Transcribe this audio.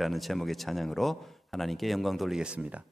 이라는 제목의 찬양으로 하나님께 영광 돌리겠습니다.